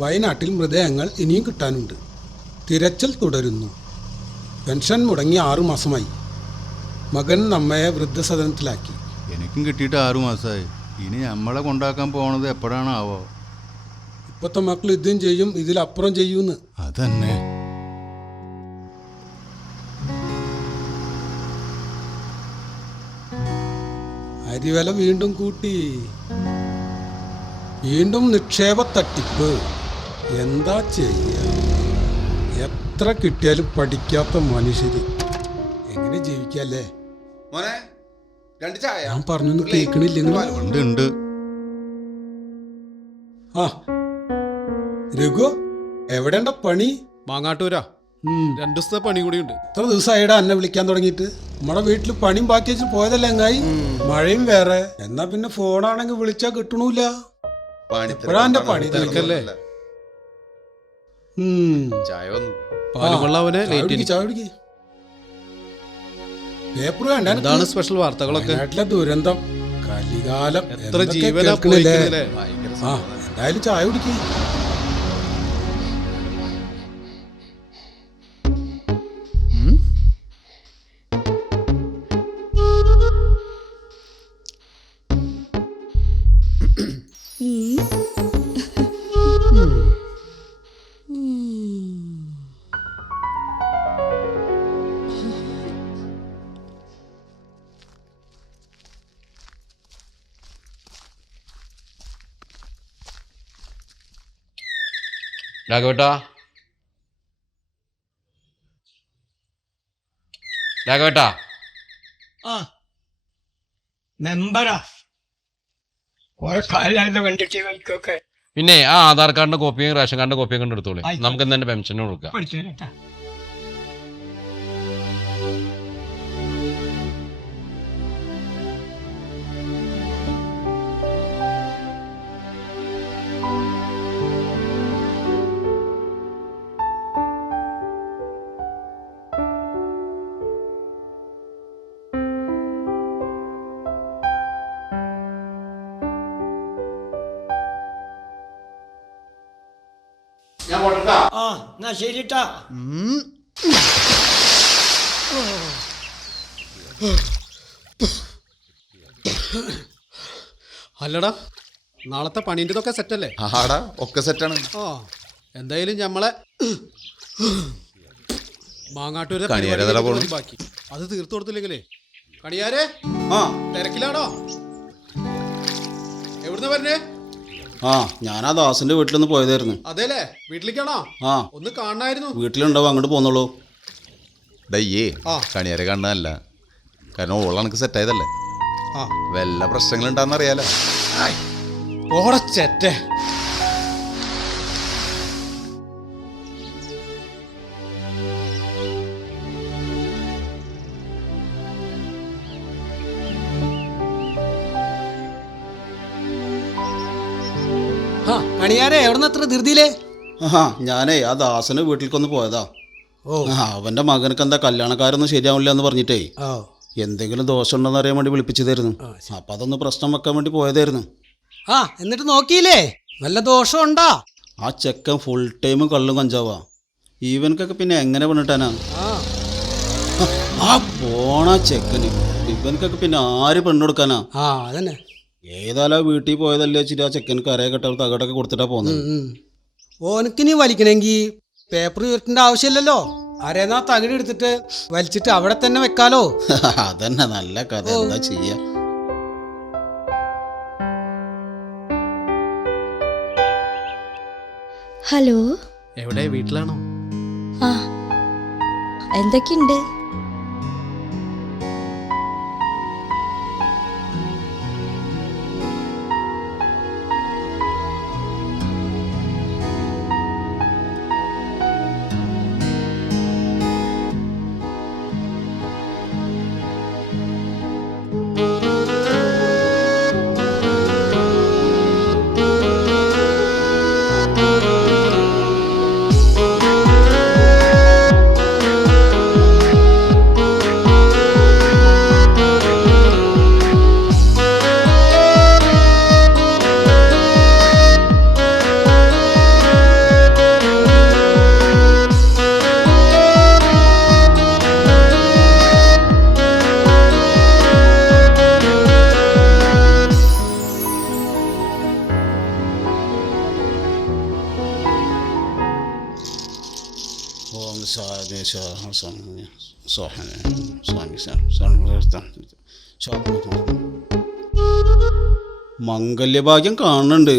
വയനാട്ടിൽ മൃതദേഹങ്ങൾ ഇനിയും കിട്ടാനുണ്ട്. തിരച്ചിൽ തുടരുന്നു. പെൻഷൻ മുടങ്ങി 6 മാസമായി. മകൻ നമ്മയെ വൃദ്ധസദനത്തിലാക്കി. എനിക്കും കിട്ടിയിട്ട് 6 മാസമായി. ഇനി നമ്മളെ കൊണ്ടാക്കാൻ പോണത് എപ്പോഴാണാവോ? ഇപ്പോഴത്തെ മക്കൾ ഇതും ചെയ്യും, ഇതിലപ്പുറം ചെയ്യൂന്ന്. അതന്നെ. അരിവില വീണ്ടും കൂട്ടി. വീണ്ടും നിക്ഷേപ തട്ടിപ്പ്. എന്താ ചെയ്യ? എത്ര കിട്ടിയാലും പഠിക്കാത്ത മനുഷ്യര് എങ്ങനെ ജീവിക്കല്ലേ? ഞാൻ പറഞ്ഞൊന്നും കേൾക്കണില്ല. ആ രഘു, എവിടെണ്ട പണി? മാങ്ങാട്ടൂരാ. 2 ദിവസത്തെ പണി കൂടി ഉണ്ട്. എത്ര ദിവസമായിടാ എന്നെ വിളിക്കാൻ തുടങ്ങിയിട്ട്? നമ്മുടെ വീട്ടിൽ പണിയും ബാക്കി വെച്ച് പോയതല്ലേ എങ്ങായി? മഴയും വേറെ. എന്നാ പിന്നെ ഫോണാണെങ്കിൽ വിളിച്ചാ കിട്ടണൂല. എപ്പോഴാ എന്റെ പണി തിരക്കല്ലേ? പേപ്പർ വേണ്ട. എന്താണ് സ്പെഷ്യൽ വാർത്തകളൊക്കെ? നാട്ടിലെ ദുരന്തം, കലികാലം, എത്ര ജീവനാ പോയില്ലേ? ആ എന്തായാലും ചായ കുടിക്കേ. രാഘവേട്ടാ, രാഘവേട്ടാ. ആ മെമ്പറാ, കുറെ കാലമായിട്ട് കണ്ടിട്ട് കളിക്കൊക്കെ. പിന്നെ ആ ആധാർ കാർഡിന്റെ കോപ്പിയും റേഷൻ കാർഡിന്റെ കോപ്പിയും കണ്ട് എടുത്തോളൂ. നമുക്ക് ഇന്ന് തന്നെ പെൻഷൻ കൊടുക്കാം. പഠിച്ചേട്ടാ. ആ എന്നാ ശരിട്ടാ. അല്ലടാ, നാളത്തെ പണീൻ്റെതൊക്കെ സെറ്റല്ലേ? ആടാ, ഒക്കെ സെറ്റാണ്. ആ എന്തായാലും ഞമ്മളെ മാങ്ങാട്ടൂരെ ബാക്കി അത് തീർത്തു കൊടുത്തില്ലെങ്കിലേ. കണിയാരെ, തിരക്കിലാണോ? എവിടുന്ന് പറഞ്ഞേ? ആ ഞാനാ ദാസിന്റെ വീട്ടിലൊന്ന് പോയതായിരുന്നു. അതെല്ലേ, വീട്ടിലേക്കാണോ? ആ ഒന്ന് കാണായിരുന്നു. വീട്ടിലുണ്ടാവും, അങ്ങോട്ട് പോന്നോളൂ. ഡയ്യേ, കണിയാരെ കാണാനല്ല, കാരണം ഓള എനിക്ക് സെറ്റായതല്ലേ. വല്ല പ്രശ്നങ്ങളുണ്ടാന്ന് അറിയാലോ. ഓടച്ചേറ്റേ. കണിയാരെ, എവിടെ നിന്ന് അത്ര ധൃതിയിലേ? ആ ഞാനേ ആ ദാസന്റെ വീട്ടിലേക്കൊന്ന് പോയതാ. അവന്റെ മകനക്ക് എന്താ കല്യാണക്കാരൊന്നും ശരിയാവില്ല എന്ന് പറഞ്ഞിട്ടേ എന്തെങ്കിലും ദോഷം ഉണ്ടോന്ന് അറിയാൻ വേണ്ടി വിളിപ്പിച്ചതായിരുന്നു. അപ്പൊ അതൊന്ന് പ്രശ്നം വെക്കാൻ വേണ്ടി പോയതായിരുന്നു. ആ എന്നിട്ട് നോക്കിയില്ലേ? വല്ല ദോഷം ഉണ്ടാ? ആ ചെക്കൻ ഫുൾ ടൈം കള്ളും കഞ്ചാവാ. ഇവനക്കൊക്കെ പിന്നെ എങ്ങനെ പെണ്ണിട്ടാനാ? ആ പോണ ചെക്കന് ഇവനക്കൊക്കെ പിന്നെ ആര് പെണ്ണെടുക്കാനാ? അതന്നെ. ഏതായാലും വീട്ടിൽ പോയതല്ലേ വെച്ചിട്ട് ആ ചെക്കന് കരയെ കെട്ട തകടൊക്കെ കൊടുത്തിട്ടാ പോകുന്നത്. ഓനക്കിനി വലിക്കണമെങ്കിൽ പേപ്പർ ചുരുട്ടേണ്ട ആവശ്യമില്ലല്ലോ. ആരേന്നാ തകിട് എടുത്തിട്ട് വലിച്ചിട്ട് അവിടെ തന്നെ വെക്കാലോ. അതന്നെ നല്ല കഥ. എന്താ ചെയ്യാ? ഹലോ, എവിടെ? വീട്ടിലാണോ? ആ എന്തൊക്കെയുണ്ട്? മംഗല്യഭാഗ്യം കാണുന്നുണ്ട്.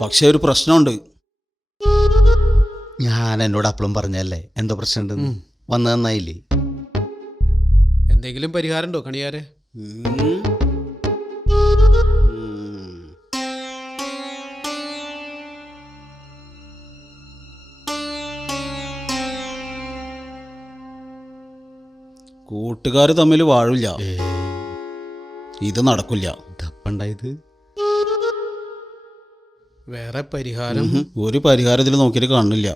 പക്ഷെ ഒരു പ്രശ്നമുണ്ട്. ഞാൻ എന്നോട് അപ്പളും പറഞ്ഞല്ലേ എന്തോ പ്രശ്നമുണ്ട്. വന്ന് നന്നായില്ലേ? എന്തെങ്കിലും പരിഹാരം ഉണ്ടോ കണിയാരെ? കൂട്ടുകാർ തമ്മിൽ വാഴില്ല. ഇത് നടക്കില്ല. തപ്പുണ്ടായത് വേറെ പരിഹാരം ഒരു പരിഹാരത്തിൽ നോക്കിയിട്ട് കാണുന്നില്ല.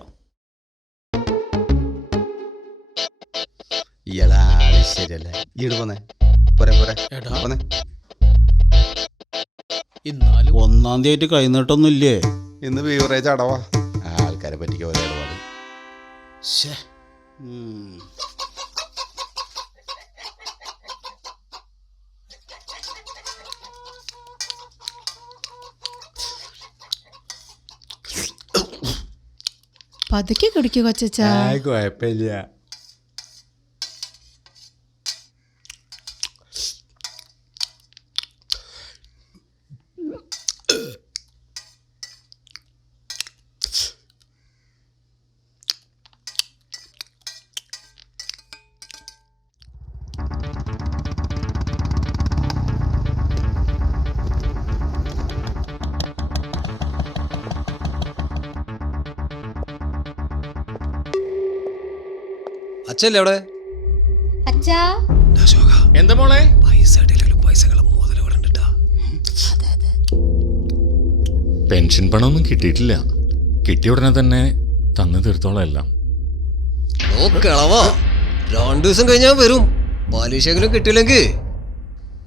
ഇയാളെ ആള് ശരിയല്ലേ. ഈട് പോന്നെ പോരെ പോരെ എടാ പോന്നെ. എന്നാലും 1-ാം തീയതി കൈനീട്ടൊന്നും ഇല്ലേ? ഇന്ന് ബീവറേജ് അടവാ. ആൾക്കാരെ പറ്റിக்க പോലെ ഇടപാട്. പതുക്കെ കുടിക്കൂ കൊച്ചാ. കുഴപ്പമില്ല. അച്ഛല്ലേ അവിടെ? അച്ഛാ എന്താ മോളെ? പെൻഷൻ പണമൊന്നും കിട്ടിയിട്ടില്ല. കിട്ടിയ ഉടനെ തന്നെ തന്നു തീർത്തോളം എല്ലാം. ഓ കിളവാ, 2 ദിവസം കഴിഞ്ഞാൽ വരും. പലിശക്കെങ്കിലും കിട്ടിയില്ലെങ്കിൽ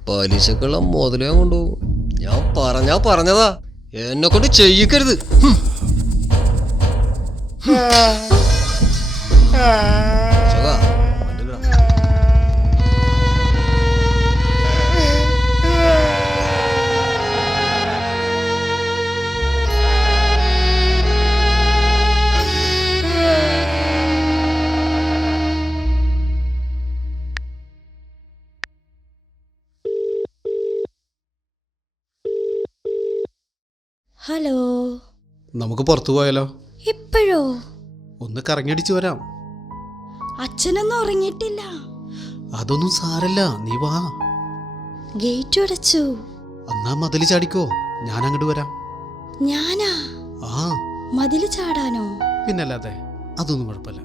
പലിശക്കുള്ള മുതലേ കൊണ്ടുപോകും. ഞാൻ പറഞ്ഞതാ, എന്നെ കൊണ്ട് ചെയ്യിക്കരുത്. ഹലോ, നമുക്ക് പുറത്തു പോയാലോ? ഇപ്പോഴോ? ഒന്ന് കറങ്ങിയടിച്ചു വരാം. അച്ഛനൊന്നും ഉറങ്ങിയിട്ടില്ല. അതൊന്നും സാരല്ല, നീ വാ. ഗേറ്റ് അടച്ചു. എന്നാ മതില് ചാടിക്കോ, ഞാൻ അങ്ങോട്ട് വരാം. ഞാനാ ആ മതില് ചാടാനോ? പിന്നല്ലാതെ, അതൊന്നും കുഴപ്പമില്ല.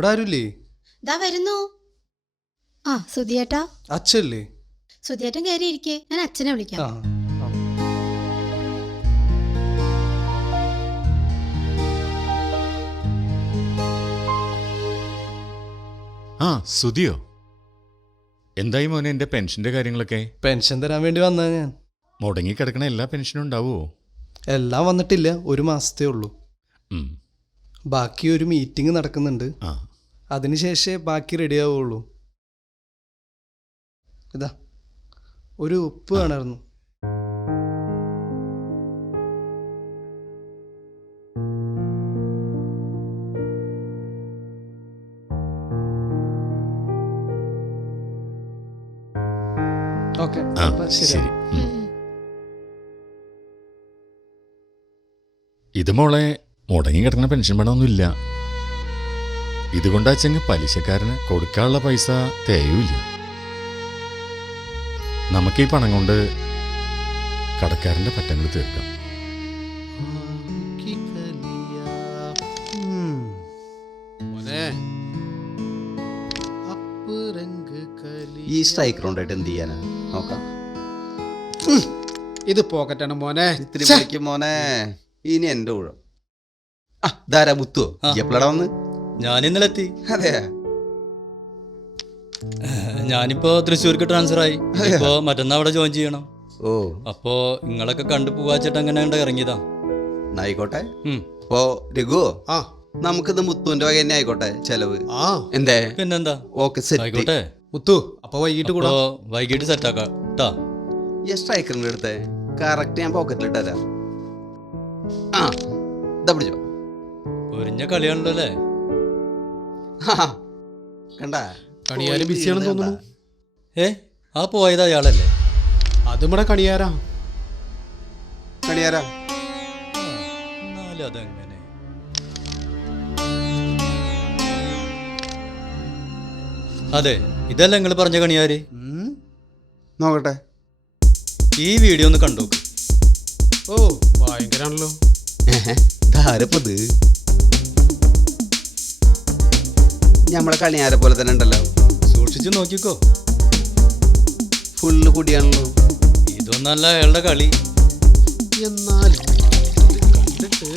ഇവിടെ ആരുമില്ലേ? ദാ വരുന്നു. ആ സുധിയേട്ടാ. അച്ഛല്ലേ? സുധിയേട്ടൻ കയറി ഇരിക്കേ, ഞാൻ അച്ഛനെ വിളിക്കാം. ആ സുധിയോ, എന്തായി മോനെ എൻ്റെ പെൻഷൻ്റെ കാര്യങ്ങളൊക്കെ? പെൻഷൻ തരാൻ വേണ്ടി വന്നാ ഞാൻ. മുടങ്ങിക്കിടക്കണ എല്ലാ പെൻഷനും ഉണ്ടാവുമോ? എല്ലാം വന്നിട്ടില്ല, 1 മാസത്തേ ഉള്ളൂ. ബാക്കി ഒരു മീറ്റിംഗ് നടക്കുന്നുണ്ട്, അതിനുശേഷമേ ബാക്കി റെഡി ആവുള്ളൂ. ഇതാ ഒരു ഉപ്പ് വേണമായിരുന്നു. ഓക്കെ ആ ശരി ശരി ഇത് മോളെ മുടങ്ങി കിടക്കുന്ന പെൻഷൻ പണമൊന്നുമില്ല. ഇതുകൊണ്ടാച്ചെങ്കിൽ പലിശക്കാരന് കൊടുക്കാനുള്ള പൈസ തേയുമില്ല. നമുക്ക് ഈ പണം കൊണ്ട് കടക്കാരന്റെ പറ്റങ്ങൾ തീർക്കാം. ഈ സ്ട്രൈക്ക് റൗണ്ടായിട്ട് എന്ത് ചെയ്യാനാ നോക്കാം. ഇത് പോക്കറ്റാണ് മോനെ. ഇത്തിരി പിടിക്കും മോനെ. ഇനി എന്റെ ഊഴം. ധാരാ മുത്തുവോ എപ്പോഴാ വന്ന്? ഞാൻ ഇന്നലെ എത്തി. അതെ, ഞാനിപ്പോ തൃശ്ശൂർക്ക് ട്രാൻസ്ഫർ ആയി. ഇപ്പോ മറ്റന്നാ അവിടെ ജോയിൻ ചെയ്യണം. ഓ അപ്പോ നിങ്ങളൊക്കെ കണ്ടു പോവാച്ചിട്ട് അങ്ങനെ ഇറങ്ങിയതാ. ആയിക്കോട്ടെ. അപ്പോ രഘുവോ, നമുക്കിത് മുത്തുവിന്റെ വക തന്നെ ആയിക്കോട്ടെ ചെലവ്. എന്തേ പിന്നെന്താ, ഓക്കെ സെറ്റ് ആയിക്കോട്ടെ. മുത്തു അപ്പൊ വൈകിട്ട് കൂടാ. വൈകിട്ട് സെറ്റാക്കാം ട്ടാ. ഈ സ്ട്രൈക്കറിന്റെ അടുത്ത് കറക്റ്റ് ഞാൻ പോക്കറ്റിലിട്ടാ. ആ ഇതാ പിടിച്ചോ. ഒരിഞ്ഞ കളിയാണല്ലോ അല്ലേ? കണ്ടാ കണിയാരും ബിസിയാണെന്ന് തോന്നുന്നു. ആ പോയത് അയാളല്ലേ? അത് ഇവിടെ കണിയാരാ. കണിയാരാ എന്നാലും അതെങ്ങനെ? അതെ, ഇതല്ല നിങ്ങൾ പറഞ്ഞ കണിയാര്. നോക്കട്ടെ. ഈ വീഡിയോ ഒന്ന് കണ്ടു. ഓ ഭയങ്കരാണല്ലോ. ധാരപ്പത് നമ്മളെ കണിയാരെ പോലെ തന്നെ ഉണ്ടല്ലോ. സൂക്ഷിച്ചു നോക്കിക്കോ. ഫുള്ള് കുടിയാണല്ലോ. ഇതൊന്നല്ല അയാളുടെ കളി. എന്നാലും ഇത് കണ്ടിട്ട്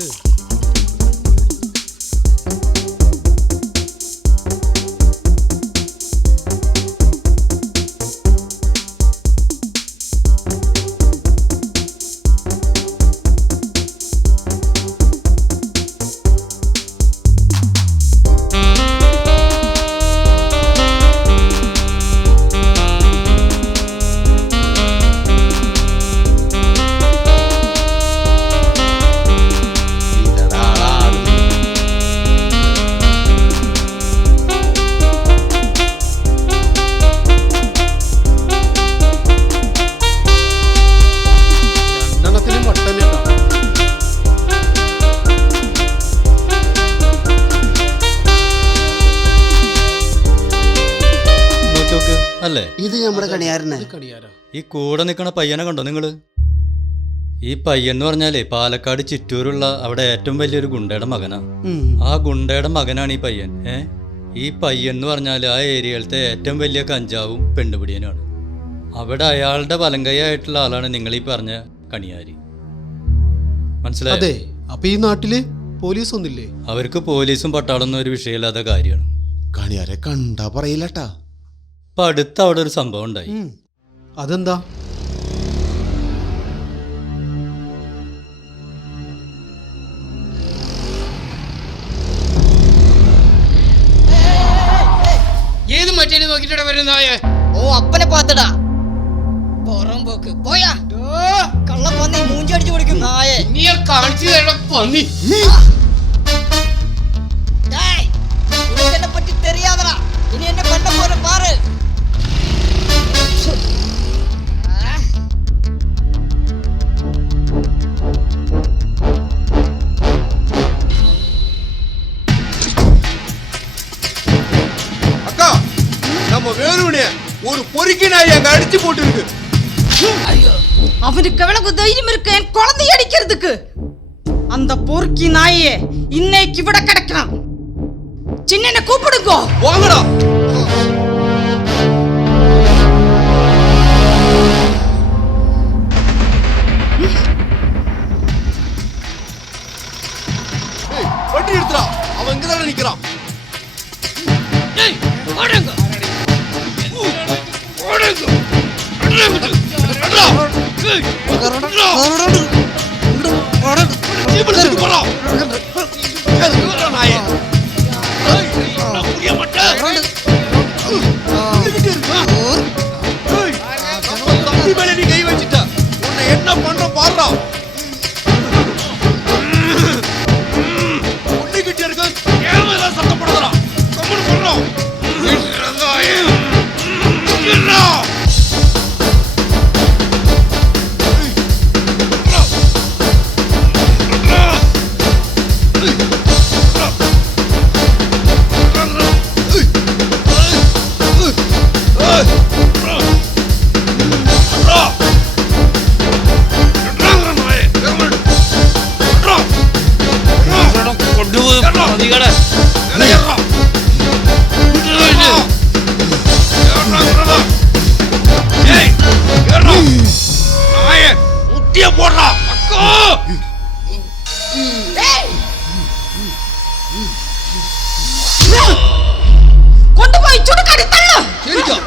അല്ലേ? ഇത് നമ്മുടെ കണിയാരനെ. ഈ കൂടെ നിൽക്കണ പയ്യനെ കണ്ടോ നിങ്ങള്? ഈ പയ്യൻ എന്ന് പറഞ്ഞാലേ പാലക്കാട് ചിറ്റൂരുള്ള അവിടെ ഏറ്റവും വലിയൊരു ഗുണ്ടയുടെ മകനാ. ആ ഗുണ്ടയുടെ മകനാണ് ഈ പയ്യൻ. ഈ പയ്യൻ എന്ന് പറഞ്ഞാൽ ആ ഏരിയയിലത്തെ ഏറ്റവും വലിയ കഞ്ചാവും പെണ്ണുപിടിയനുമാണ്. അവിടെ അയാളുടെ വലങ്കയായിട്ടുള്ള ആളാണ് നിങ്ങൾ ഈ പറഞ്ഞ കണിയാരി. മനസ്സിലായി? അതെ. അപ്പൊ ഈ നാട്ടില് പോലീസ് ഒന്നില്ലേ? അവർക്ക് പോലീസും പട്ടാളൊന്നും ഒരു വിഷയമില്ലാത്ത കാര്യമാണ്. കണിയാരെ കണ്ടാ പറയില്ലട്ടാ. ഇപ്പൊ അടുത്ത അവിടെ ഒരു സംഭവം ഉണ്ടായി. അതെന്താ? ഏത് മറ്റേ നോക്കിട്ടാ വരുന്നായ? ഓ അപ്പനെ പാത്തടാ പുറം പോക്ക് പോയാ കള്ള പന്നി മൂഞ്ചി അടിച്ചു കൊടുക്കും നായെ. നീ കാണിച്ചു തരണം പന്നി. എന്നെ പറ്റി തെറിയാതടാ. ഇനി എന്നെ കണ്ട പോലെ പാറ്. அக்கா நம்ம வேணுனே ஒரு பொறுக்கி நாய் அங்க அடிச்சு போட்டுருக்கு. அவனுக்கு எவ்வளவு தைரியம் இருக்கு என் குழந்தைய அடிக்கிறதுக்கு? அந்த பொறுக்கி நாயே இன்னைக்கு விட கிடக்கலாம். சின்ன கூப்பிடுங்கோ. வாங்கடா. வண்டி எடுத்துடா. அவன் இங்கதான் நிக்கிறான். ஏய் ஓடுங்க. ஓடுங்க. அடடா. ஏய் ஓடுடா. ஓடுடா. ஜீவனுக்கு போடா. ஏய் நாயே. ஏய் நான் புரிய மாட்டேன். ஏய் தம்பி மேல நீ கை வச்சிட்ட. உன்னை என்ன பண்ற பாருடா. ஒண்ணுகிட்ட இருக்க ஏமாதா சத்தம் போடுறா. கம்முனு போடுறா. நாயே. என்ன വണ്ടിയെ പോടാ അക്കോ. കൊണ്ടുപോയി ചുടുകടി തള്ളു. ശരിക്കാ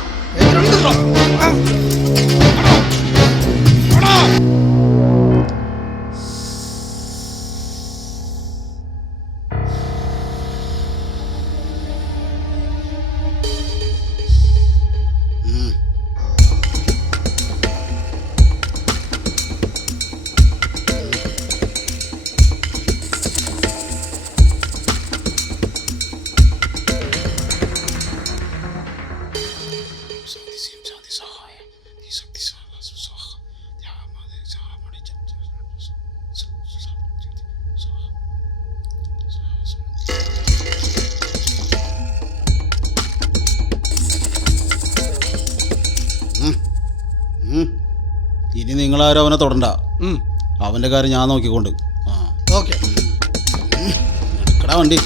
ഇനി നിങ്ങളാരും അവനെ തൊടണ്ട. അവൻ്റെ കാര്യം ഞാൻ നോക്കിക്കൊണ്ട്. ഓക്കെ എടുക്കടാ വണ്ടി.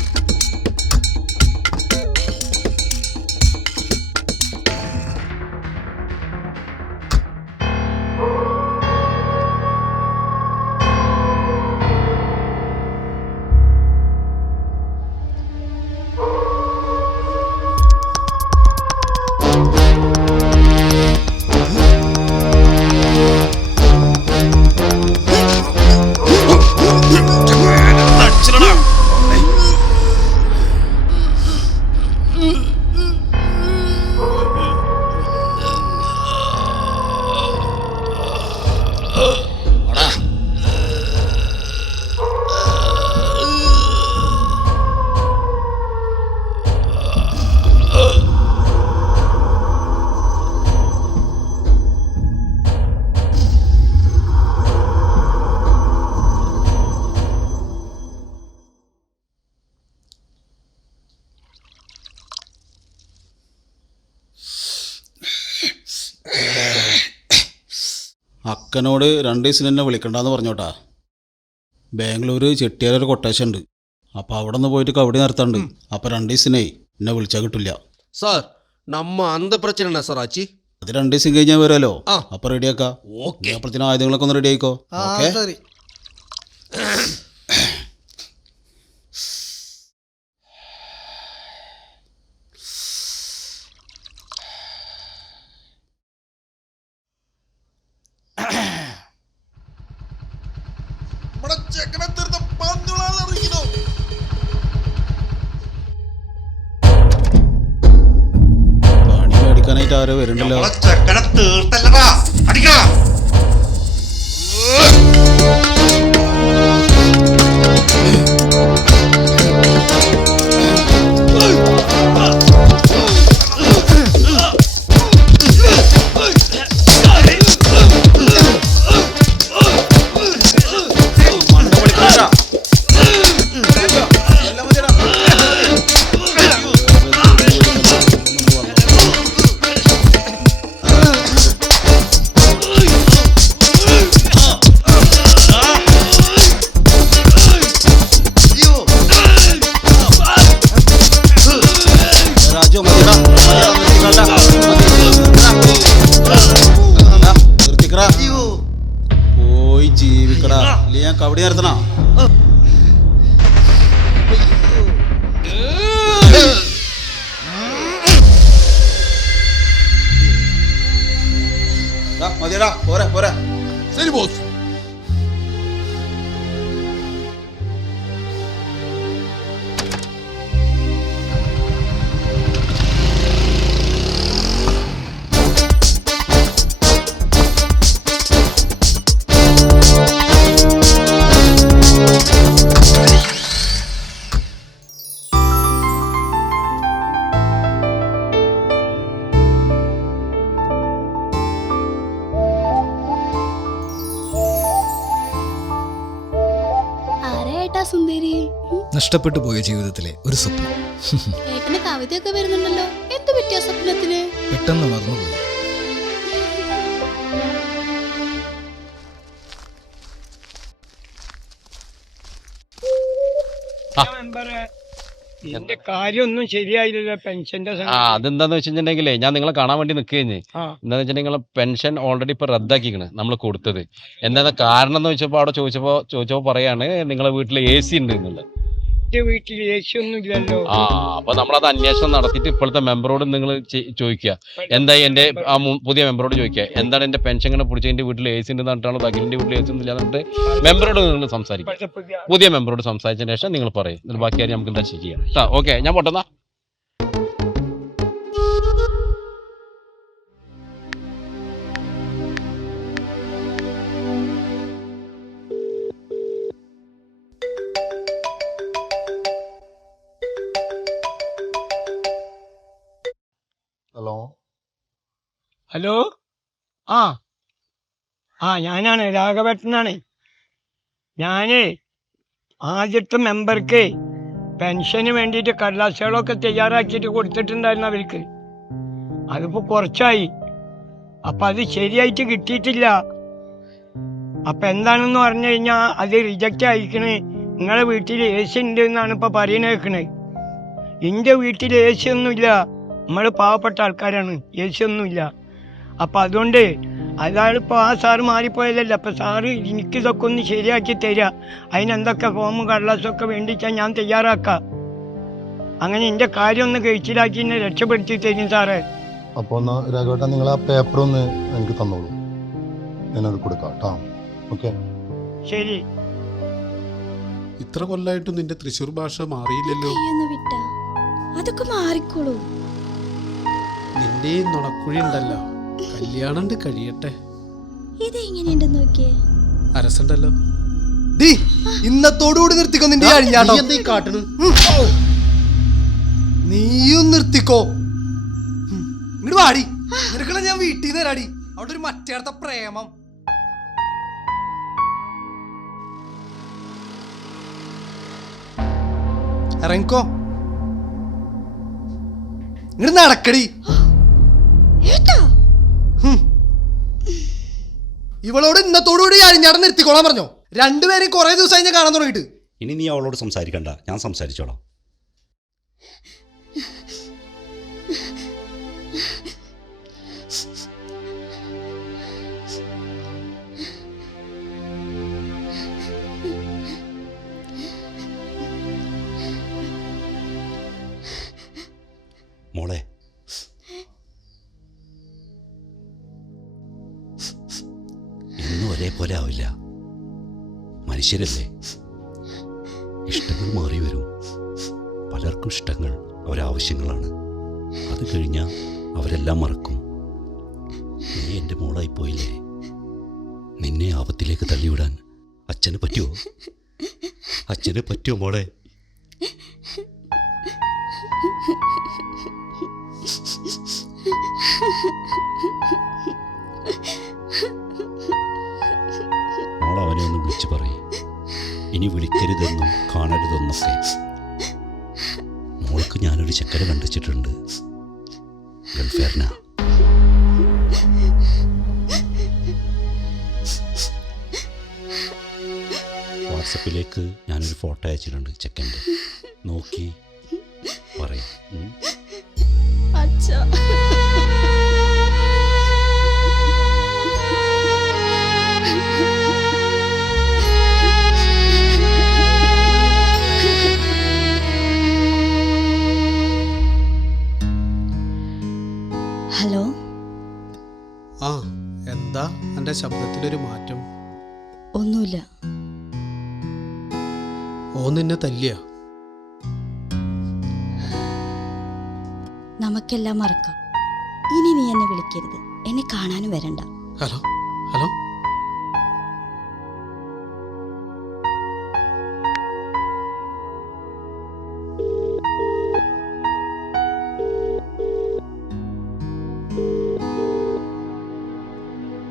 അക്കനോട് 2 ദിവസം എന്നെ വിളിക്കണ്ടെന്ന് പറഞ്ഞോട്ടാ. ബാംഗ്ലൂർ ചെട്ടിയാരൊരു കൊട്ടേഷൻ ഉണ്ട്. അപ്പോൾ അവിടെ നിന്ന് പോയിട്ട് കബഡി നടത്താണ്ട്. അപ്പോൾ 2 ദിവസത്തിനേ എന്നെ വിളിച്ചാൽ കിട്ടില്ല സാർ. നമ്മ അന്ത പ്രശ്നം സാർ ആച്ചി. അത് 2 ദിവസം കഴിഞ്ഞാൽ വരുമല്ലോ. അപ്പോൾ റെഡിയാക്കാം. അപ്പോഴത്തേനും ആയുധങ്ങളൊക്കെ ഒന്ന് റെഡി ആയിക്കോ. ഓക്കെ. പണി മേടിക്കാനായിട്ട് ആരോ വരുന്നുണ്ടല്ലോ. പോയി ജീവിക്കടാ. ഇല്ലേ ഞാൻ കബഡി നടത്തണ. മതിയടാ, പോരെ പോരെ. ശരി ബോസ്. സുന്ദരി നഷ്ടപ്പെട്ടു പോയ ജീവിതത്തിലെ ഒരു സ്വപ്നം. ഏട്ടന് കവിതയൊക്കെ വരുന്നുണ്ടല്ലോ. എന്ത് പറ്റിയ സ്വപ്നത്തിന്? പെട്ടെന്ന് മറന്നുപോയി. എന്റെ കാര്യമൊന്നും ശരിയായില്ലല്ലോ പെൻഷന്റെ അതെന്താന്ന് വെച്ചിട്ടുണ്ടെങ്കിലേ ഞാൻ നിങ്ങളെ കാണാൻ വേണ്ടി നിൽക്കുകയെന്ന് എന്താന്ന് വെച്ചിട്ടുണ്ടെങ്കിൽ നിങ്ങളെ പെൻഷൻ ഓൾറെഡി ഇപ്പൊ റദ്ദാക്കിക്കണ് നമ്മൾ കൊടുത്തത്. എന്താ കാരണം എന്ന് വെച്ചപ്പോൾ അവിടെ ചോദിച്ചപ്പോ പറയാണ് നിങ്ങളെ വീട്ടിൽ AC ഉണ്ട് എന്നുള്ളത്. വീട്ടിൽ AC ഒന്നും ഇല്ലല്ലോ. അപ്പൊ നമ്മളത് അന്വേഷണം നടത്തിയിട്ട് ഇപ്പോഴത്തെ മെമ്പറോട് നിങ്ങൾ ചോദിക്കുക, എന്തായി എന്റെ പുതിയ മെമ്പറോട് ചോദിക്കുക എന്താണ് എന്റെ പെൻഷൻ ഇങ്ങനെ പിടിച്ച എന്റെ വീട്ടിൽ AC ഉണ്ട് എന്നിട്ടാണോ അഖിലിന്റെ വീട്ടിൽ AC ഒന്നും ഇല്ലാന്നിട്ട് മെമ്പറോട് നിങ്ങൾ സംസാരിക്കുക. പുതിയ മെമ്പറോട് സംസാരിച്ചതിന് ശേഷം നിങ്ങൾ പറയും, എന്നിട്ട് ബാക്കി കാര്യം നമുക്ക് എന്താ ചെയ്യാം. ഓക്കെ, ഞാൻ പൊട്ടുന്ന ഹലോ. ഞാനാണ് രാഘവേട്ടനാണ്. ഞാനേ ആദ്യത്തെ മെമ്പർക്ക് പെൻഷന് വേണ്ടിയിട്ട് കടലാസുകളൊക്കെ തയ്യാറാക്കിയിട്ട് കൊടുത്തിട്ടുണ്ടായിരുന്നു അവർക്ക്. അതിപ്പോൾ കുറച്ചായി. അപ്പം അത് ശരിയായിട്ട് കിട്ടിയിട്ടില്ല. അപ്പം എന്താണെന്ന് പറഞ്ഞു കഴിഞ്ഞാൽ അത് റിജക്റ്റ് ആയിക്കണേ. നിങ്ങളെ വീട്ടിൽ AC ഉണ്ട് എന്നാണ് ഇപ്പോൾ പറയുന്നത് കേൾക്കണേ. എൻ്റെ വീട്ടിൽ AC ഒന്നുമില്ല. നമ്മൾ പാവപ്പെട്ട ആൾക്കാരാണ്, AC ഒന്നുമില്ല. അപ്പം അതുകൊണ്ട് അതാളിപ്പോൾ ആ സാറ് മാറിപ്പോയതല്ല. അപ്പം സാറ് എനിക്കിതൊക്കെ ഒന്ന് ശരിയാക്കി തരിക. അതിനെന്തൊക്കെ ഫോമും കടലാസൊക്കെ വേണ്ടിച്ചാൽ ഞാൻ തയ്യാറാക്കാം. അങ്ങനെ എൻ്റെ കാര്യം ഒന്ന് കഴിച്ചിലാക്കി എന്നെ രക്ഷപ്പെടുത്തി തരും സാറേ. അപ്പോൾ ഒന്ന് രാഘവേട്ട നിങ്ങൾ ആ പേപ്പർ ഒന്ന് എനിക്ക് തന്നോളൂ, ഞാനത് കൊടുക്കാം കേട്ടോ. ഓക്കെ, ശരി. ഇത്ര കൊല്ലായിട്ടും നിന്റെ തൃശ്ശൂർ ഭാഷ മാറിയില്ലല്ലോ. അതൊക്കെ മാറിക്കോളൂ. നിന്റെ ഈ നുണക്കുഴി ഉണ്ടല്ലോ, കല്യാണം കഴിയട്ടെ. ഇതെങ്ങനെയുണ്ട് നോക്കിയേ. അരസണ്ടല്ലോ. ഇന്നത്തോടുകൂടി നിർത്തിക്കോ നിന്റെ കാട്ടണ്. നീയും നിർത്തിക്കോ. ഇങ്ങോട്ട് വാടി, നിനക്കുള്ള ഞാൻ വീട്ടിൽ നിന്ന് തരാടി. അവിടെ ഒരു മറ്റേടത്ത പ്രേമം. ഇറങ്ങിക്കോ, ഇങ്ങോട്ട് നടക്കടി. ഇവളോട് ഇന്നത്തോടുകൂടി അരിഞ്ഞാടം നിർത്തിക്കോളാൻ പറഞ്ഞോ. രണ്ടുപേരും കുറെ ദിവസമായി ഞാൻ കാണാൻ തുടങ്ങിയിട്ട്. ഇനി നീ അവളോട് സംസാരിക്കണ്ട, ഞാൻ സംസാരിച്ചോളാം. മോളെ, എന്നും ഒരേപോലെ ആവില്ല. മനുഷ്യരല്ലേ, ഇഷ്ടങ്ങൾ മാറി വരും. പലർക്കും ഇഷ്ടങ്ങൾ അവരാവശ്യങ്ങളാണ്. അത് കഴിഞ്ഞാൽ അവരെല്ലാം മറക്കും. നീ എൻ്റെ മോളായി പോയില്ലേ. നിന്നെ ആപത്തിലേക്ക് തള്ളിവിടാൻ അച്ഛന് പറ്റുമോ? അച്ഛന് പറ്റുമോ മോളെ? മോളവനെ ഒന്ന് വിളിച്ചു പറയും, ഇനി വിളിക്കരുതെന്നും കാണരുതെന്നൊക്കെ. മോൾക്ക് ഞാനൊരു ചക്കര കണ്ടുവച്ചിട്ടുണ്ട്, ഗൾഫേറിന. വാട്സപ്പിലേക്ക് ഞാനൊരു ഫോട്ടോ അയച്ചിട്ടുണ്ട് ചെക്കൻ്റെ. നോക്കി പറയും. ഹലോ. എന്താ എന്റെ ശബ്ദത്തിലൊരു മാറ്റം? ഒന്നുമില്ല. നിന്നെ തല്ലിയ? നമുക്കെല്ലാം മറക്കാം. ഇനി നീ എന്നെ വിളിക്കരുത്, എന്നെ കാണാനും വരണ്ട. Hello hello.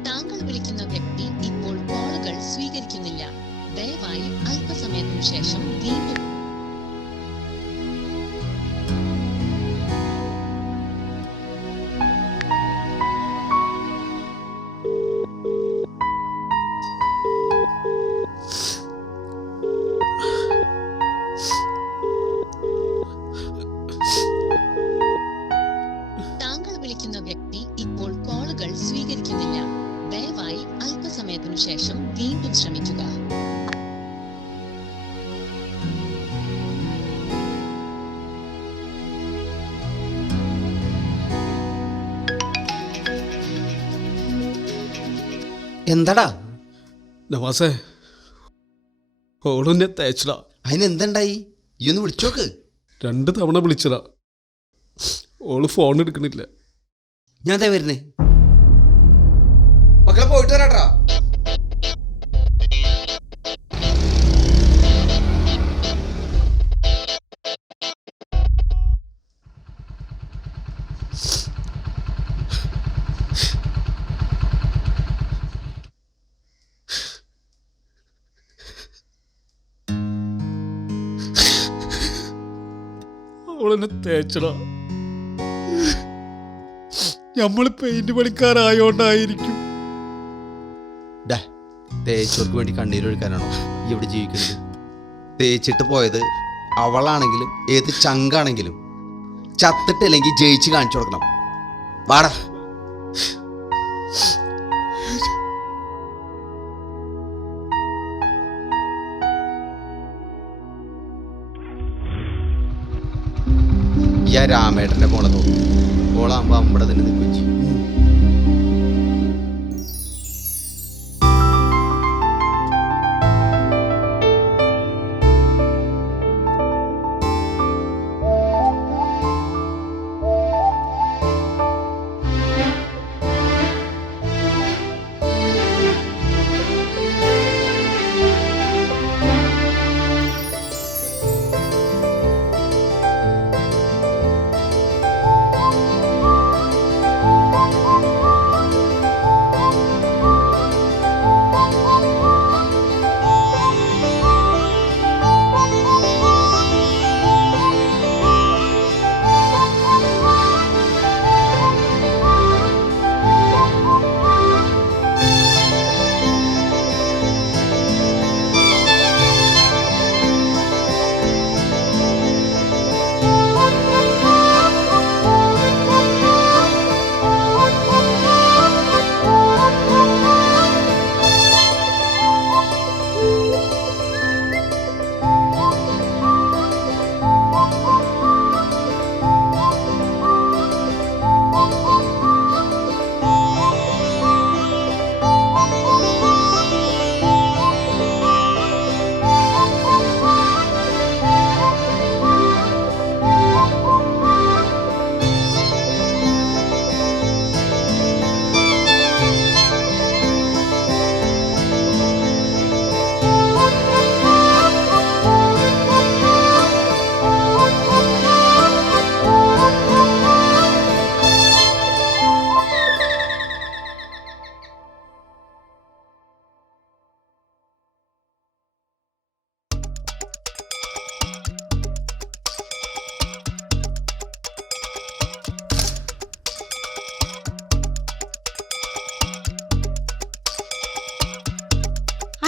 താങ്കൾ വിളിക്കുന്ന വ്യക്തി ഇപ്പോൾ കോളുകൾ സ്വീകരിക്കുന്നില്ല. ദയവായി അല്പസമയത്തിനു ശേഷം വീണ്ടും. അല്പസമയത്തിനു ശേഷം വീണ്ടും ശ്രമിക്കുക. എന്താടാ നവാസേ ഓളെന്നെ തേച്ചടാ. അതിനെന്തുണ്ടായി? ഈ ഒന്ന് വിളിച്ചോക്ക്. 2 തവണ വിളിച്ചടാ, ഓള് ഫോൺ എടുക്കണില്ല. ഞാൻ ദേ വരുന്നേ. മക്കളെ പോയിട്ട് വരാട്ടാ. ഓളെന്നെ തേച്ചടാ. നമ്മള് പെയിന്റ് പണിക്കാരായോണ്ടായിരിക്കും. തേച്ചവർക്ക് വേണ്ടി കണ്ണീരൊഴുക്കാനാണോ ഈ ഇവിടെ ജീവിക്കുന്നത്? തേച്ചിട്ട് പോയത് അവളാണെങ്കിലും ഏത് ചങ്കാണെങ്കിലും ചത്തിട്ടില്ലെങ്കിൽ ജയിച്ച് കാണിച്ചു കൊടുക്കണം. വാടാ. ഈ രാമേട്ടന്റെ പോണെ തോന്നും. ഓളാകുമ്പോ അമ്പടെ തന്നെ നിൽക്കുകയും ചെയ്യും.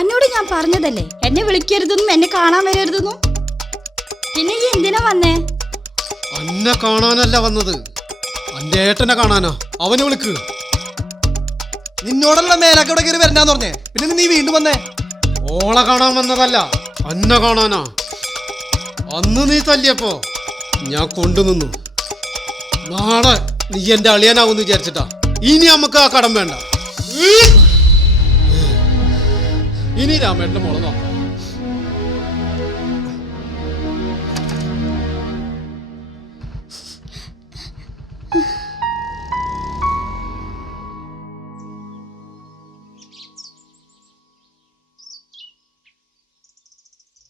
എന്നോട് ഞാൻ പറഞ്ഞതല്ലേ എന്നെ വിളിക്കരുതെന്നും എന്നെ കാണാൻ വരരുതെന്നും. പിന്നെ ഈ എന്തിനാ വന്നേ? അന്നെ കാണാനല്ല വന്നത്, അന്റെ ഏട്ടനെ കാണാനാ. അവനെ വിളിക്ക്. നിന്നോടുള്ള മേലൊക്കെ ഇവിടെ കയറി വരണ്ടാന്ന് പറഞ്ഞേ, പിന്നെ നീ വീണ്ടും വന്നേ? ഓളെ കാണാൻ വന്നതല്ല, അന്നെ കാണാനാ. അന്ന് നീ തല്ലിയപ്പോ ഞാൻ കൊണ്ടുനിന്നു. നാളെ നീ എന്റെ അളിയനാവെന്ന് വിചാരിച്ചിട്ടാ. ഇനി നമുക്ക് ആ കടം വേണ്ട. ഇനി രാമേട്ടന്റെ മോളെ നോക്കാം.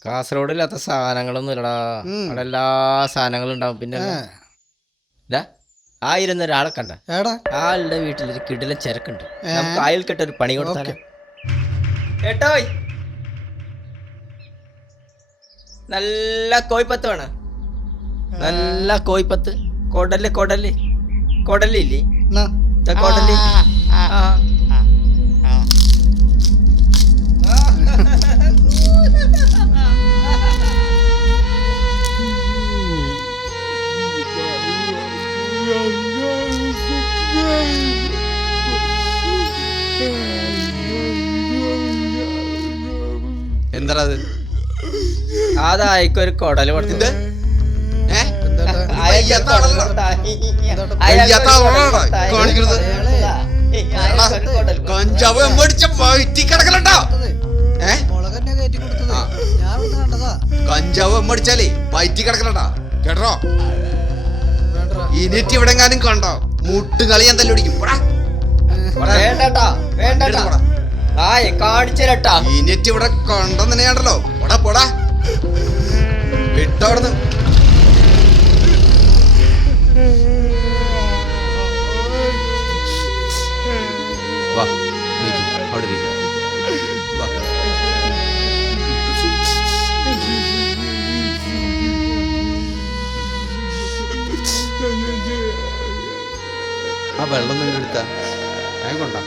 കാസർഗോഡില്ലാത്ത സാധനങ്ങളൊന്നും ഇല്ലടാ. അവിടെ എല്ലാ സാധനങ്ങളും ഉണ്ടാവും. പിന്നെ ആ ഇരുന്ന ഒരാളെ കണ്ട, ആളുടെ വീട്ടിലൊരു കിടിലൻ ചരക്കുണ്ട്. നമുക്ക് അയൽക്കെട്ട് ഒരു പണി കൊടുത്താലോ? കേട്ടോയ്, നല്ല കോഴിപ്പത്ത് വേണം. നല്ല കോഴിപ്പത്ത്. കൊടല് കൊടല് കൊടലില്ലേ? കൊടല്. എന്താ അത്? അതായിക്കൊരു കൊടല് കൊടുത്തിട്ട് കഞ്ചാവ് മേടിച്ച വയറ്റി കിടക്കലട്ടോ. കഞ്ചാവ് മേടിച്ചാലേ വയറ്റി കിടക്കലട്ടാ കേട്ടോ. ഇനിറ്റ് ഇവിടെ എങ്ങാനും കണ്ടോ മുട്ടുകളി എന്തെല്ലാം ഓടിക്കും. വേണ്ടട്ടാ വേണ്ടട്ടാ കാണിച്ചേരട്ടാ. ഇനിറ്റ് ഇവിടെ കണ്ടെന്നുണ്ടല്ലോ. പോടാ പോടാ വിട്ടോടന്ന്. വാ അവിടെ വാ. ആ വെള്ളം നിങ്ങൾ എടുത്താ ഞാൻ കൊണ്ടാ.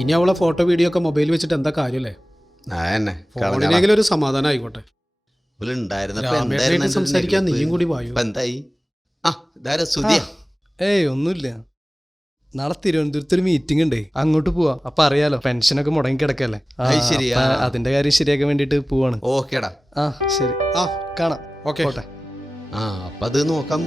ഇനി അവളെ ഫോട്ടോ വീഡിയോ ഒക്കെ മൊബൈൽ വെച്ചിട്ട് എന്താ കാര്യല്ലേ? ഫോണിനെങ്കിലും ഒരു സമാധാനം ആയിക്കോട്ടെ. സംസാരിക്കാൻ നീയും കൂടി വായു. ഏയ് ഒന്നുമില്ല. നാളെ തിരുവനന്തപുരത്ത് ഒരു മീറ്റിംഗ് ഉണ്ട്, അങ്ങോട്ട് പോവാ. അപ്പൊ അറിയാലോ പെൻഷനൊക്കെ മുടങ്ങി കിടക്കല്ലേ. അതിന്റെ കാര്യം ശരിയാക്കാൻ വേണ്ടിട്ട് പോവാണ്. ഓക്കേടാ. ആ ശരി. ആ കാണാം. ഓക്കെ. ആ അപ്പൊ അത് നോക്കാം.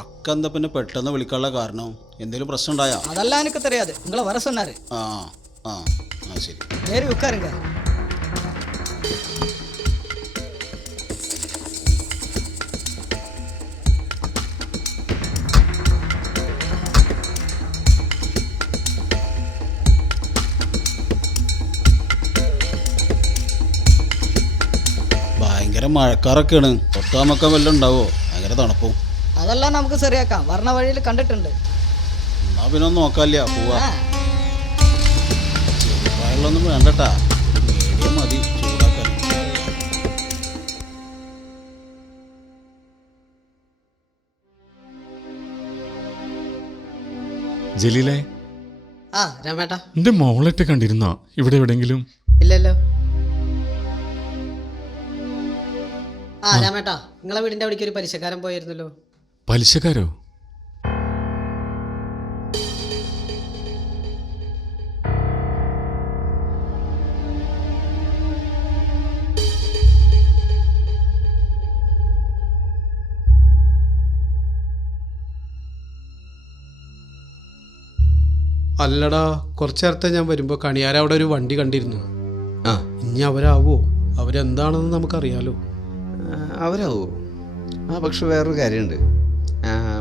അക്കെന്താ പിന്നെ പെട്ടെന്ന് വിളിക്കാനുള്ള കാരണം? എന്തെങ്കിലും പ്രശ്നം ഉണ്ടായോ? அதெல்லாம் எனக்கு தெரியாது, உங்களை வர சொன்னாரு. ആ ആ ആ ശരി. ஏறி உட்காருங்க. ഭയങ്കര മഴക്കാറൊക്കെയാണ്. പൊട്ടാമൊക്കെ വല്ലതും ഉണ്ടാവോ? ഭയങ്കര തണുപ്പും. அதெல்லாம் நமக்கு சரியாക്കാം, വരണ വഴിയിൽ കണ്ടിട്ടുണ്ട്. എന്നാ പിന്നെ ഒന്നും നോക്കാല്ല, പോവാ. ചെറുപ്പായൊന്നും വേണ്ടട്ടാ, മീഡിയം മതി ചൂടാക്കാൻ. ജലീലേ, ആ രാമേട്ടാ, എന്റെ മോളെട്ട് കണ്ടിരുന്നോ ഇവിടെ എവിടെങ്കിലും? ഇല്ലല്ലോ. ആ രാമേട്ടാ, നിങ്ങളെ വീടിന്റെ അവിടേക്ക് ഒരു പലിശക്കാരൻ പോയിരുന്നല്ലോ. പലിശക്കാരോ? അല്ലടാ, കുറച്ചു നേരത്തെ ഞാൻ വരുമ്പോ കണിയാര അവിടെ ഒരു വണ്ടി കണ്ടിരുന്നു. ഇനി അവരാവോ? അവരെന്താണെന്ന് നമുക്കറിയാലോ. അവരാവോ? ആ പക്ഷെ വേറൊരു കാര്യമുണ്ട്.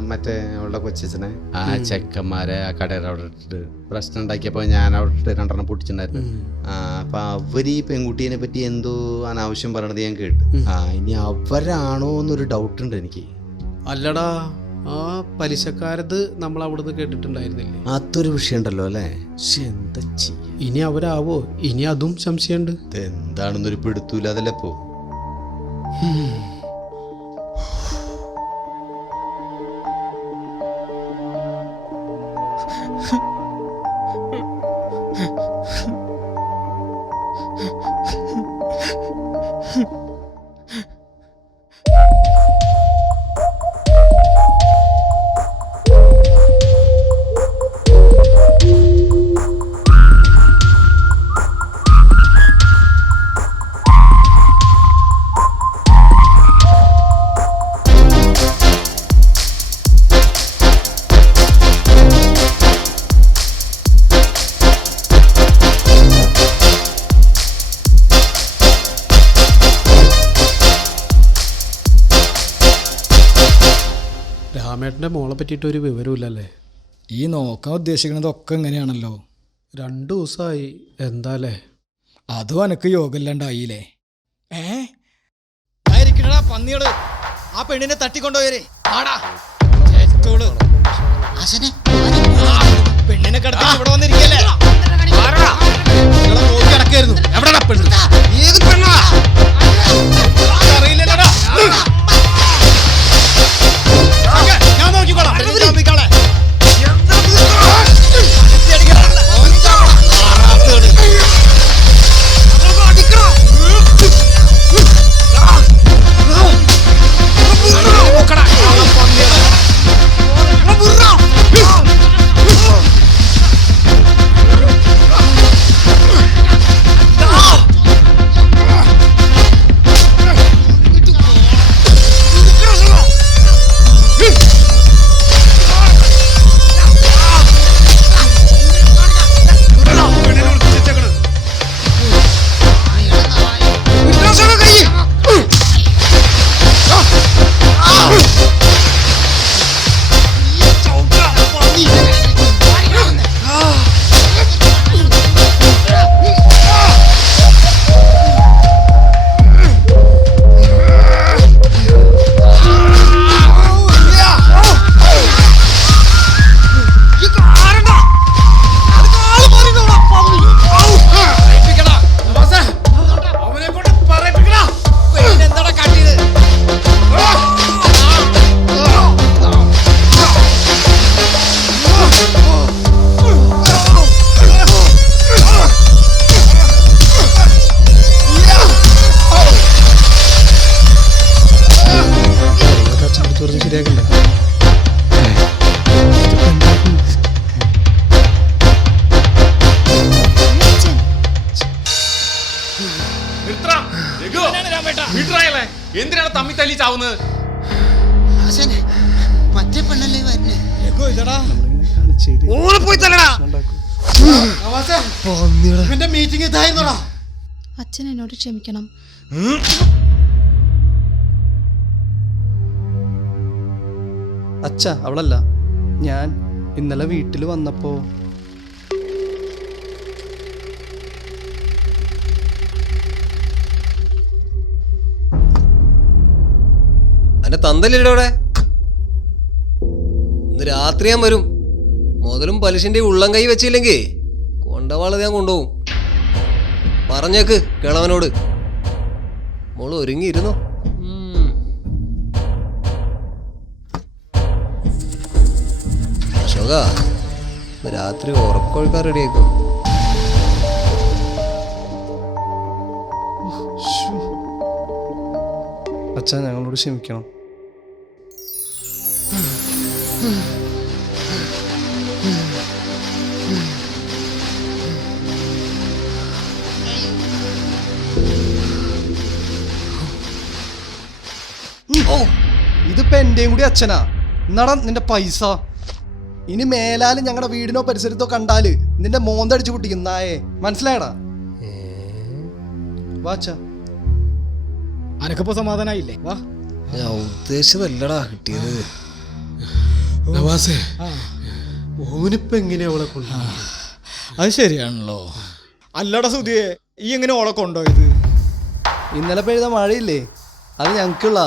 മറ്റേ അവളുടെ കൊച്ചച്ഛനെ ആ ചെക്കന്മാരെ ആ കടയുടെ അവിടെ ഇട്ടിട്ട് പ്രശ്നം ഉണ്ടാക്കിയപ്പോൾ ഞാൻ അവിടെ ഇട്ട് 2 എണ്ണം പൊട്ടിച്ചിട്ടുണ്ടായിരുന്നു. അപ്പൊ അവർ ഈ പെൺകുട്ടീനെ പറ്റി എന്തോ അനാവശ്യം പറയണത് ഞാൻ കേട്ടു. ഇനി അവരാണോ എന്നൊരു ഡൗട്ട് ഉണ്ട് എനിക്ക്. അല്ലടാ, ആ പലിശക്കാരത് നമ്മൾ അവിടുന്ന് കേട്ടിട്ടുണ്ടായിരുന്നില്ലേ? അതൊരു വിഷയം ഉണ്ടല്ലോ അല്ലേ? എന്താ ചെയ്യ? ഇനി അവരാവോ? ഇനി അതും സംശയമുണ്ട്. എന്താണെന്നൊരു പിടുത്തൂല. അതല്ലേ ഇപ്പോ. രാമേട്ടൻ്റെ മോളെ പറ്റിയിട്ട് ഒരു വിവരമില്ലല്ലേ? ഈ നോക്കാൻ ഉദ്ദേശിക്കുന്നതൊക്കെ എങ്ങനെയാണല്ലോ. 2 ദിവസമായി. എന്താല്ലേ? അതും എനക്ക് യോഗമില്ലാണ്ടായില്ലേ? പന്നിയോട് ആ പെണ്ണിനെ തട്ടിക്കൊണ്ടുപോയരെ ആടാ ചേറ്റോള്. പെണ്ണിനെ കിടത്തി ഇവിടെ വന്നിരിക്കല്ലേ? നോക്കി അടക്കായിരുന്നു. എവിടെടാ പെണ്ണ്? ഏത് പെണ്ണാ? അറിയില്ലല്ലോടാ. ഞാൻ നോക്കിക്കോളാം. എന്തിനാണ് തമ്മി തല്ലി ചാവുന്നത്? മറ്റേ പെണ്ണല്ലേ വരുന്നേ? പോയി തല്ലടാ. ഇവന്റെ മീറ്റിംഗ് ഇതായിരുന്നോടാ. അച്ഛൻ എന്നോട് ക്ഷമിക്കണം. അച്ഛ അവളല്ല ഞാൻ. ഇന്നലെ വീട്ടിൽ വന്നപ്പോ എന്റെ തന്തല്ലേ അവിടെ? ഇന്ന് രാത്രി ഞാൻ വരും. മുതലും പലിശന്റെ ഉള്ളം കൈ വെച്ചില്ലെങ്കിൽ കൊണ്ടവാള് ഞാൻ കൊണ്ടുപോകും. പറഞ്ഞേക്ക് കിളവനോട്. മോള് ഒരുങ്ങിയിരുന്നോ? അശോക രാത്രി ഉറക്കൊഴുക്കാൻ റെഡിയാക്കും. അച്ഛാ ഞങ്ങളോട് ക്ഷമിക്കണം. ഓ ഇതിപ്പോ എന്റെയും കൂടി അച്ഛനാ. എന്നാടാ നിന്റെ പൈസ. ഇനി മേലാലും ഞങ്ങളുടെ വീടിനോ പരിസരത്തോ കണ്ടാല് നിന്റെ മോന്തടിച്ചു പൊട്ടിക്കും നായേ. മനസ്സിലായടാ? വാച്ചാ അനക്കപ്പോ സമാധാനായില്ലേ? വാ. ഞാൻ ഉദ്ദേശിച്ചതല്ലടാ കിട്ടിയത്. ഓനിപ്പോ എങ്ങനെയാ അവളെ കൊണ്ടു? അത് ശരിയാണല്ലോ. അല്ലടാ സുധിയെ, ഈ എങ്ങനെ ഓളെ കൊണ്ടുപോയത്? ഇന്നലെ പെയ്ത മഴയില്ലേ, അത് ഞങ്ങൾക്കുള്ള.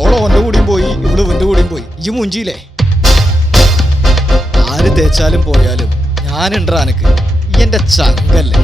ഓളോ ഓൻ്റെ കൂടിയും പോയി, ഇവിടെ ഇവൻ്റെ കൂടിയും പോയി. ഈ മുഞ്ചിയില്ലേ? ആര് തേച്ചാലും പോയാലും ഞാനുണ്ടാ അനക്ക്. ഈ എൻ്റെ ചങ്കല്ലേ.